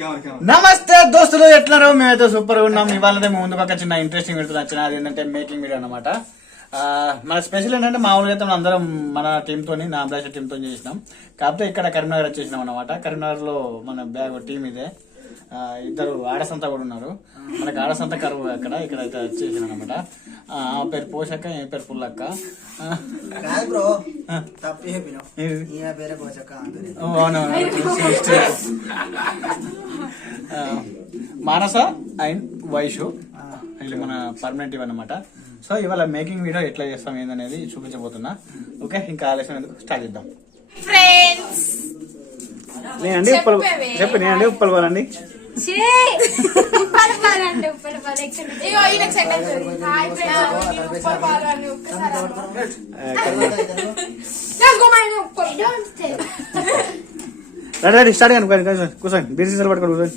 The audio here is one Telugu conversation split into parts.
నమస్తే దోస్తులు, ఎట్లరో మేమైతే సూపర్ గా ఉన్నాం. ఇవాళ మేము ముందు పక్క చిన్న ఇంట్రెస్టింగ్ వీడియో వచ్చిన, అది ఏంటంటే మేకింగ్ వీడియో అనమాట. మన స్పెషల్ ఏంటంటే మామూలుగా అయితే మనం అందరం మన టీమ్ తోని, నా అభిలాష టీమ్ తో చేసినాం. కాకపోతే ఇక్కడ కరీంనగర్ వచ్చేసినాం అనమాట. కరీంనగర్ లో మన బ్యాగ్ టీం ఇదే. ఇద్దరు ఆడసంత కూడా ఉన్నారు. మనకి ఆడసంత కరువు అక్కడ, ఇక్కడ అయితే వచ్చేసినాం అనమాట. ఆ పేరు పోషక్క, ఏ పేరు పుల్లక్క. మానస అండ్ వైషు వీళ్ళు మన పర్మనెంట్ ఇవన్నమాట. సో ఇవాళ మేకింగ్ వీడియో ఎట్లా చేస్తాం ఏందనేది చూపించబోతున్నా. ఓకే, ఇంకా ఆలస్యం ఎందుకు, స్టార్ట్ చేద్దాం. నేనండి ఉప్పల్, చెప్పు నేనండి ఉప్పల్ పోలండి. రెడీ స్టార్ట్ కానీ కూర్చోండి, బీసీసీలు పట్టుకొని కూర్చోండి.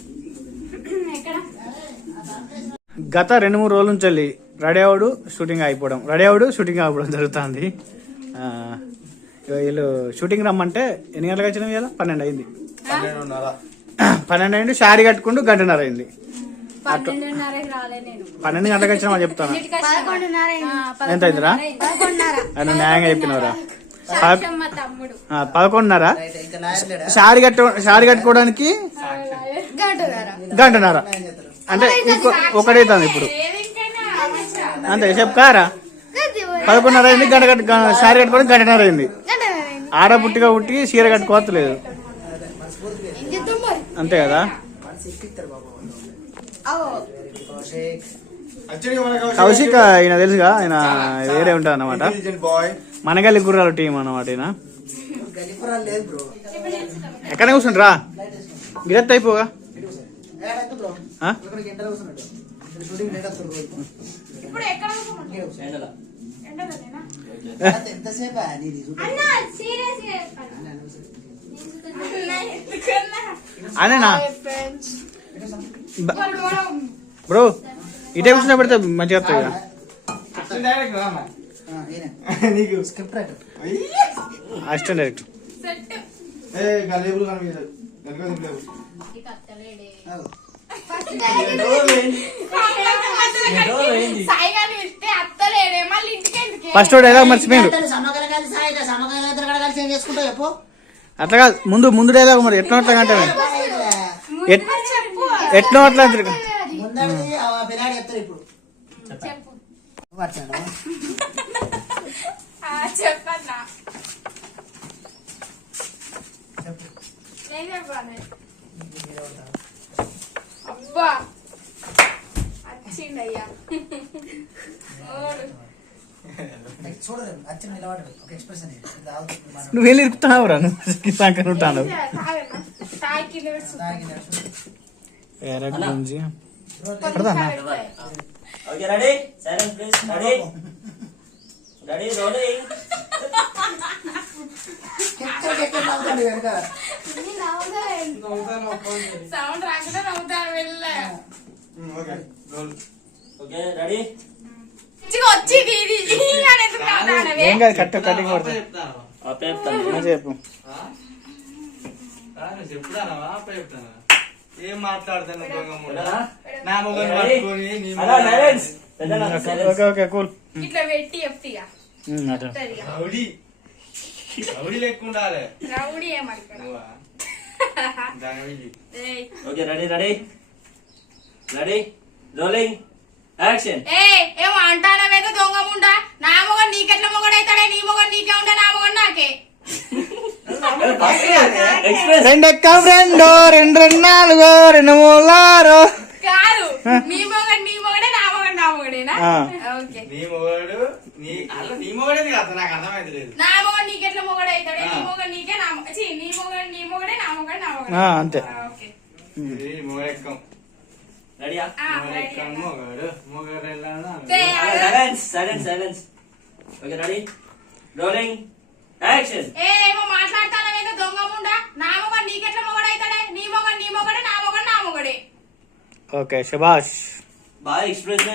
గత 2-3 రోజుల నుంచి వెళ్ళి రెడీ అవడు షూటింగ్ అయిపోవడం జరుగుతుంది. వీళ్ళు షూటింగ్ రమ్మంటే ఎన్ని గంటలకు వచ్చినాం? ఇలా 12 అయింది. 12 అయింది. శారీ కట్టుకుంటూ 1:30 అయింది. 12 గంటలకు వచ్చినా చెప్తాను. ఎంత అయిందిరా? నువ్వు న్యాయంగా చెప్పినవరా? 11:30. శారీ కట్టుకోవడానికి 1:30 అంటే ఒకటైతుంది ఇప్పుడు. అంతే చెప్పుకారా? 11:30 అయింది. శారీ కట్టుకోవడానికి 1:30 అయింది. ఆడ పుట్టిగా పుట్టి చీర కట్టుకోవట్లేదు, అంతే కదా? కౌశిక్ ఈయన తెలుసుగా, ఆయన వేరే ఉంటాడు అనమాట. మనగల్లి గుర్రాలు టీం అనమాట. ఈయన ఎక్కడ కూర్చుంటారా? గిరత్ అయిపోగా. అదేనా బ్రో? ఇటే కూర్చున్నా పెడితే మంచిగా వస్తాయి కదా. అసిస్టెంట్ డైరెక్టర్ ఫస్ట్ డైలాగ్ మర్చిపోయారు. అట్లా కాదు, ముందు డైలాగ్ మరి ఎట్లా అట్లా అంటే ఎట్లా అట్లా నువ్వు వెళ్ళి ఇరుకుతావురా? నువ్వు ఉంటాను. ఏం కాదు, కటింగ్ పడుతుంది. చెప్పు. ఏం మాట్లాడతాను? Okay cool. ఇట్లా పెట్టి చెప్తా. రౌడీ లెక్క ఉండాలి. Rowdy okay, ready rolling action. ఏమో అంటానవేదో దొంగ ముండా. నా మొగడు నీకెట్లా మొగడైతాడే? నీ మొగడు నీకే ఉంటే నా మొగడు నాకే. 2 2 2 4 2 3 కాదు. నీ మొగడే నా మొగడేనా? నీ మొగడు నాకు అర్థమైతే లేదు. నా మొగడు నీకెట్లా మొగడైతాడే? నీ మొగడు నీకే, నీ మొగడే నా మొగడు. అంతే. ఏమో మాట్లాడతానవేదో దొంగ ముండా. నా మొగడు నీకెట్లా మొగడైతాడే? నీ మొగడే నా మొగడే. ఓకే, శభాష్. బాగా ఎక్స్ప్రెస్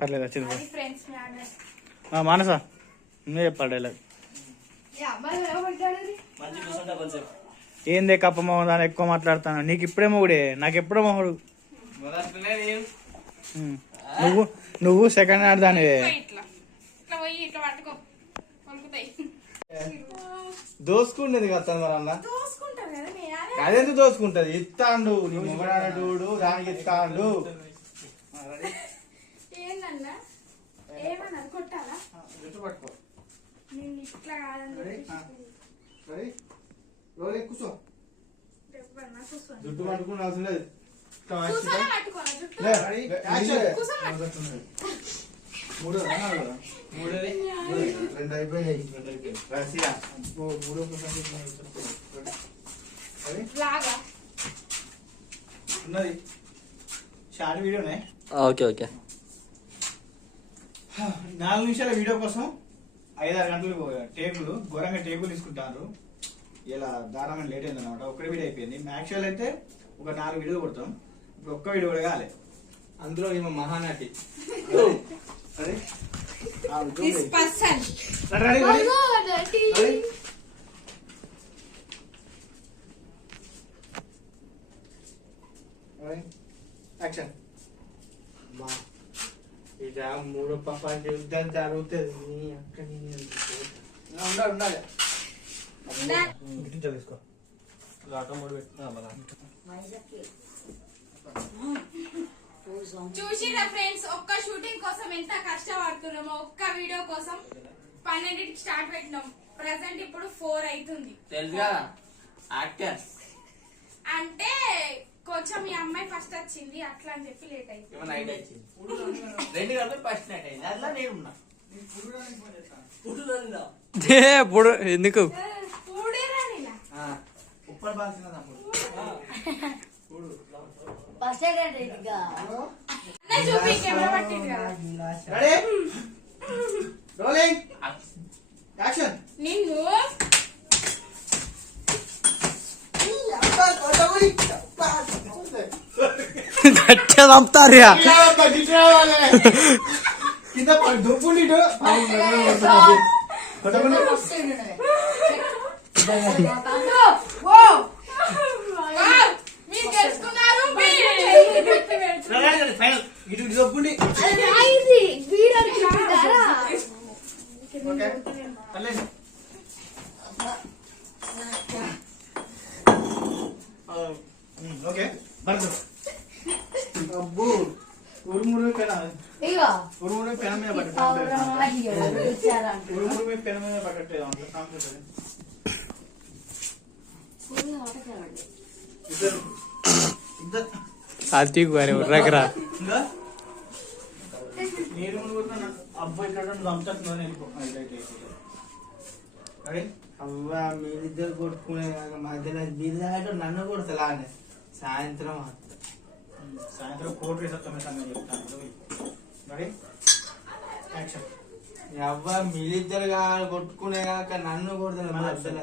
పర్లేదు వచ్చింది అది ఫ్రెండ్స్ మ్యాటర్. మానస నువ్వే చెప్పాలి డైలాగ్. యా మరి ఏమంటాడు? ఏందే కప్ప మొహం దాని ఎక్కువ మాట్లాడుతాను. నీకు ఇప్పుడే మొగుడే, నాకు ఎప్పుడో మొహుడు. నువ్వు నువ్వు సెకండ్ హ్యాండ్ దానివే. ఇట్లా ఇట్లా పోయి ఇట్లా పట్టుకో కొనుకుతాయి. దోసుకుంటది కదా మరి అన్న. దోసుకుంటారు కదా నేను. అదెందుకు దోసుకుంటది? ఇస్తాండు నీ మొగడాడు దానికి ఇస్తాండు. ఏందన్నా ఏమన్నారు కొట్టాలా? జుట్టు పట్టుకో. నేను ఇట్లా కాదని కూర్చో. చెప్పన్నా కూర్చోండి. జుట్టు పట్టుకుని అవసరం లేదు. కూర్చొని పట్టుకోనా జుట్టు? రెండు అయిపోయాయి. లాగా ఉన్నది షార్ట్ వీడియోనే. Okay okay. 4 నిమిషాల వీడియో కోసం 5-6 గంటలు టేబుల్ ఘోరంగా టేబుల్ తీసుకుంటారు. ఇలా దారుణంగా లేట్ అయింది అనమాట. ఒక్క వీడియో అయిపోయింది. యాక్చువల్ అయితే ఒక 4 వీడియోలు కొడతాం. ఇప్పుడు ఒక్క వీడియో కూడా కాలే. అందులో ఈమె మహానటి. This person action. ఇక మూడో ప్రపంచ యుద్ధం జరుగుతుంది. నీ అక్క ఉండాలి. తీసుకో. చూసిరా ఫ్రెండ్స్, ఒక్క షూటింగ్ కోసం ఎంత కష్టపడుతున్నామో. ఒక్క వీడియో కోసం 12కి స్టార్ట్ పెట్టినాం. ప్రెసెంట్ ఇప్పుడు 4 అవుతుంది. అంటే కొంచెం ఈ అమ్మాయి ఫస్ట్ వచ్చింది అట్లా అని చెప్పి లేట్ అయింది. ఇప్పుడు ఎందుకు చూడేరా నీలా? ఉప్పర్ బాల్సిన తమ్ముడు. అన్న చూపి కెమెరా పట్టింది కదా. Rolling action. నిన్ను గట్టిగా చంపుతారు. కింద దుప్పుండి మీరు తెలుసుకున్నారు. ఇటు దొప్పుండి. ఓకే అబ్బో ఉరుమురు పెన ఉరుమురు పెన మీద ఉరుమురు పెన మీద పట్టట్లేదు. కార్తీక్ గారు రకరా నీరు అబ్బాయి ఇక్కడ అవ్వా మీరిద్దరు కొట్టుకునే మధ్యలో బీరు తాగటం నన్ను కొడతలా అని సాయంత్రం సాయంత్రం కోర్టు వేసేస్తామే సంగతి చెప్తాను. అవ్వా మీరిద్దరు కొట్టుకునే కాక నన్ను కొడతాను మధ్యలో.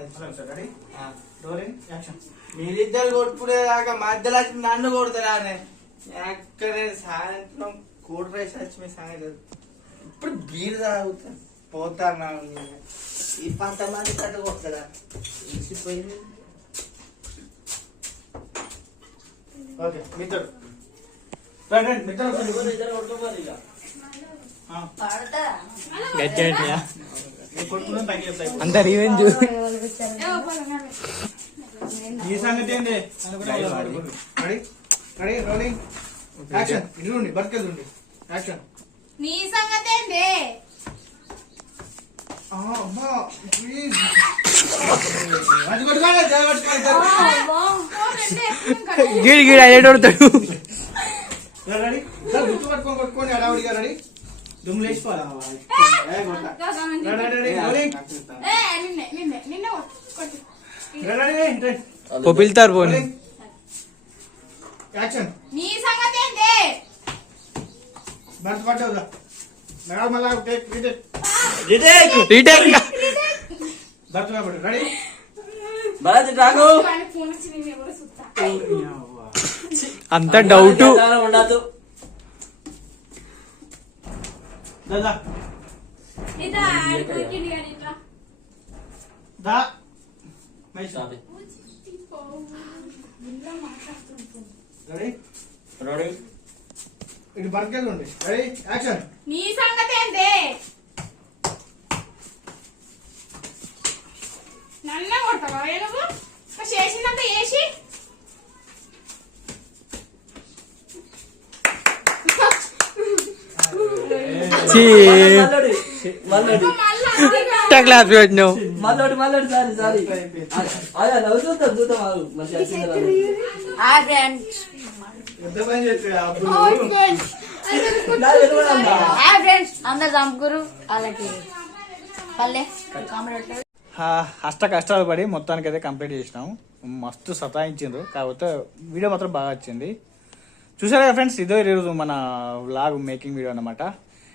మీరిద్దరు కొట్టుకునే కాక మధ్యలో నన్ను కొడతారా అని ఎక్కడే సాయంత్రం కోర్టు రైస్ వచ్చి మీ సాయంత్రం ఇప్పుడు బీరు తాగుతాను పోతాను. ఈ 10 మంది కట్టు కొడతాడా ఇచ్చిపోయింది. ఓకే మిత్రుడు అంత రివెంజ్. ఈ సంగతి ఏంది? Rolling action. ఇల్లుండి బతికెళ్ళండి యాక్షన్. నీ సంగతి ఏంది? గీడి గీడి అయ్యేటోడతాడు. గుర్తు పట్టుకొని కొట్టుకోండి అడావుడిగా. రెడీ దుమ్ము లేచిపోవాలి. పిలుతారు పోనీ. యాక్షన్. నీ సంగతి ఏంది? భర్త పట్టవుగా మళ్ళా రీటేక్. భర్త పట్టు. రెడీ ఫోన్ వచ్చి నేను ఎవరు సుత్తా. అంత డౌట్. దా ఇదా ఆడుకోకింది కానీ ఇట్లా దా మహేష్ రెడీ రెడీ ఇటు బర్కెళ్ళి ఉండి రెడీ యాక్షన్ నీ సంగతి ఏంటి నల్ల కొడతావా నువ్వు చేసినంత చేసి మళ్ళీ క్లాస్ పెట్టినావు మళ్ళీ సారీ అదే నవ్వుతుంటాం చూద్దాం మంచిగా ఎంత పని చేస్తే అప్పుడు అందరు చంపుకురు వాళ్ళకి పల్లె కామెడీ అష్ట కష్టాలు పడి మొత్తానికి అయితే కంప్లీట్ చేసినాం మస్తు సతాయించిండ్రు కాకపోతే వీడియో మాత్రం బాగా వచ్చింది చూసారా ఫ్రెండ్స్ ఇదో ఈరోజు మన వ్లాగ్ మేకింగ్ వీడియో అన్నమాట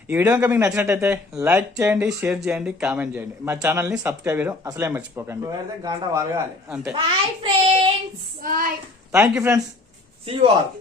ఈ వీడియో ఇంకా మీకు నచ్చినట్టయితే లైక్ చేయండి షేర్ చేయండి కామెంట్ చేయండి మా ఛానల్ని సబ్స్క్రైబ్ చేయడం అసలే మర్చిపోకండి గంట వరగాలి అంతే bye friends thank you friends See you all.